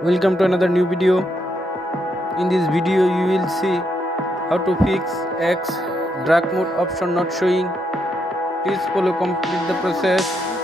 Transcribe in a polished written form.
Welcome to another new video. In this video you will see how to fix X dark mode option not showing. Please follow complete the process.